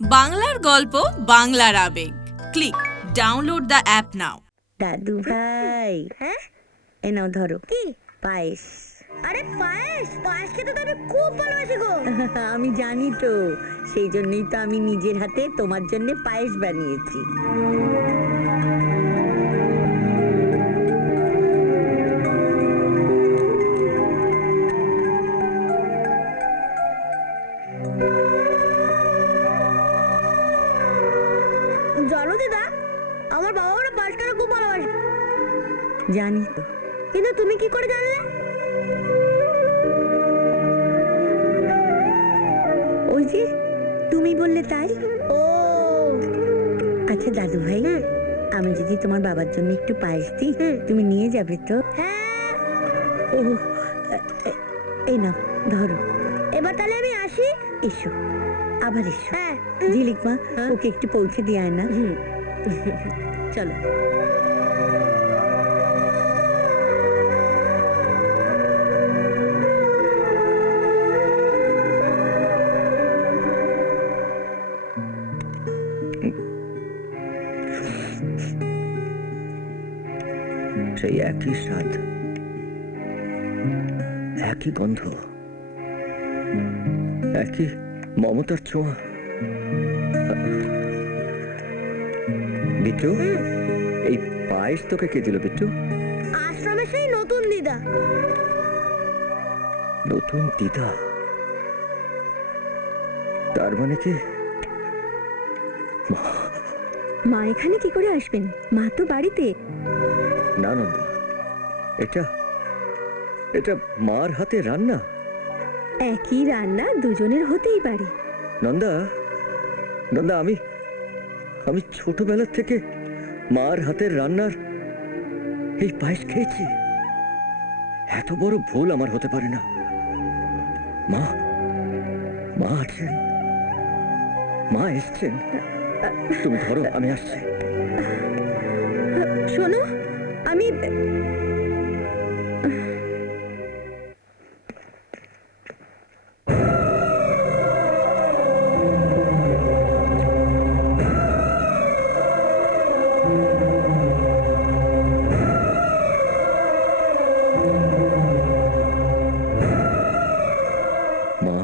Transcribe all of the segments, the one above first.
বাংলার গল্প বাংলার আবেগ। ক্লিক ডাউনলোড দ্য অ্যাপ নাও। দাদু ভাই, হ্যাঁ এ নাও ধরো কি? পায়েস। আরে পায়েস পায়েস খেতে তো আমি খুব ভালোবাসি গো। আমি জানি তো, সেই জন্যই তো আমি নিজের হাতে তোমার জন্য পায়েস বানিয়েছি। জানো দিদা, আমার বাবা ওরা পায়েস খেতে খুব ভালোবাসে। জানি তো। কিন্তু তুমি কি করে জানলে? ওই যে তুমি বললে তাই। ও আচ্ছা দাদু ভাই, আমি যদি তোমার বাবার জন্য একটু পায়েস দিই, তুমি নিয়ে যাবে তো? হ্যাঁ, ও এই নাও ধরো। এবার তাহলে আমি আসি। এসো, আবার এসো। হ্যাঁ ঝিলিক মা, ওকে একটু পৌঁছে দিয়ে আয় না। চলো। সেই একই স্বাদ, একই গন্ধ, একই মমতার ছোঁয়া। বিট্টু, এই পায়েস তোকে কে দিল বিট্টু? আশ্রমে সেই নতুন দিদা। নতুন দিদা? তার মানে কি মা এখানে কি করে আসবেন? মা তো বাড়িতে। না নন্দা, এটা এটা মার হাতে রান্না। একই রান্না দুজনের হতেই পারে। নন্দা, নন্দা, আমি ছোটবেলা থেকে মার হাতের রান্নার এই পায়েস খেয়েছি। এত বড় ভুল আমার হতে পারে না। মা মা আছেন, মা এসছেন। তুমি ধরো, আমি আসছি। শোনো, আমি মা,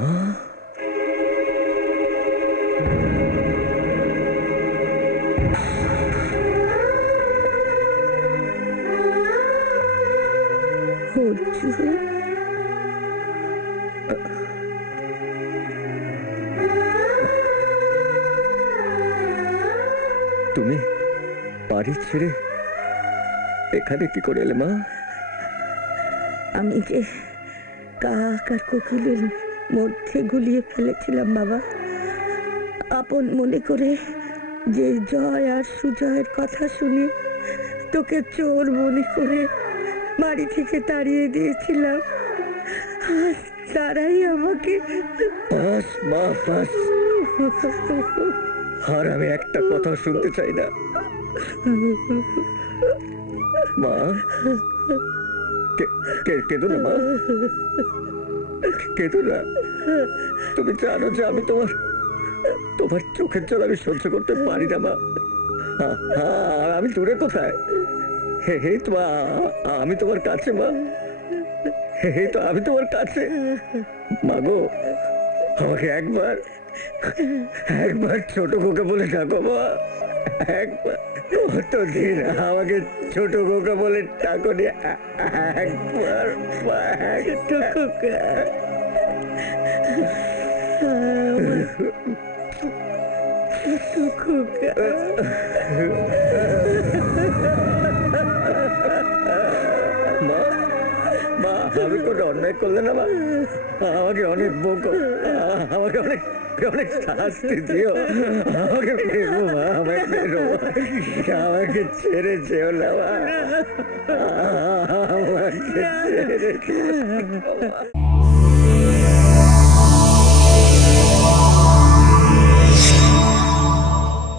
অর্জুন, তুমি বাড়ি ছেড়ে এখানে কি করে এলে মা? আমি যে কাক আর কোকিলের মধ্যে গুলিয়ে ফেলেছিলাম বাবা, আপন মনে করে যে জয় আর সুজয়ের কথা শুনে তোকে চোর মনে করে বাড়ি থেকে তাড়িয়ে দিয়েছিলাম, আজ তারাই আমাকে। বাস মা, বাস। আর আমি একটা কথা শুনতে চাই না মা। কেঁদো না মা, কেঁদো না। তুমি জানো যে আমি তোমার চোখের জল আমি সহ্য করতে পারি না মা। আমি দূরে কোথায়? হে তো আমি তোমার কাছে মা। হে তো আমি তোমার কাছে মা গো। আমাকে একবার একবার ছোট খোকা বলে ডাকো মা। একবার, কতদিন আমাকে ছোট খোকা বলে ডাকো নি। একবার ছোট খোকা। মা, মা, আমি কোনো অন্যায় করলে না মা। আমাকে অনেক বকো, আমাকে অনেক অনেক শাস্তি দিও। আমাকে ফেরো মা, আমাকে ফেরো। আমাকে ছেড়ে যেও না মা, আমাকে ছেড়ে যেও না।